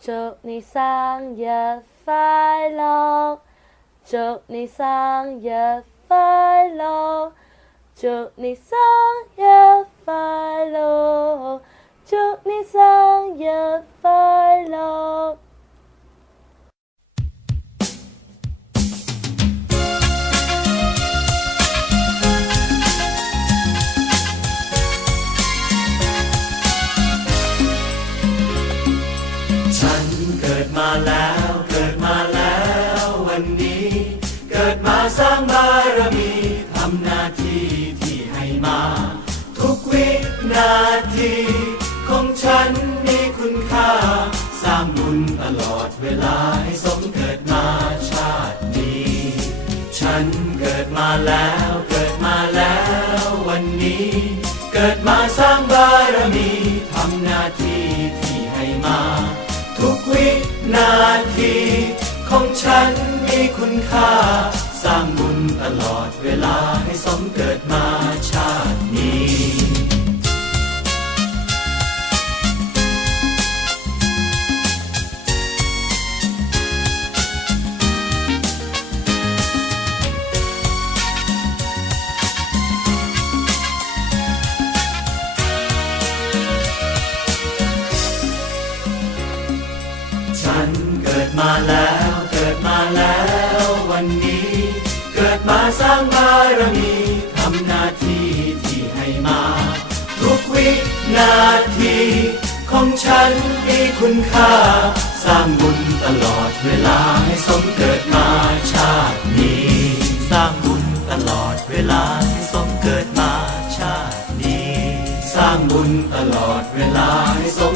祝你生日快乐，祝你生日快乐，祝你生日快乐，祝你生日快 เกิดมาแล้วเกิดมาแล้ววันนี้ เกิดมาสร้างบารมีทำหน้าที่ที่ให้มา ทุกวินาทีของฉันมีคุณค่า สร้างบุญตลอดเวลาให้สมเกิดมาชาตินี้ ฉันเกิดมาแล้วเกิดมาแล้ววันนี้ เกิดมาสร้าง นาทีของฉันมีคุณค่า สร้างบุญตลอดเวลาให้สมเกิดมาชาตินี้ มาแล้วเกิดมาแล้ววันนี้ เกิดมาสร้างบารมีทำหน้าที่ที่ให้มา ทุกวินาทีของฉันมีคุณค่า สร้างบุญตลอดเวลาให้สมเกิดมาชาตินี้ สร้างบุญตลอดเวลาให้สมเกิดมาชาตินี้ สร้างบุญตลอดเวลาให้สม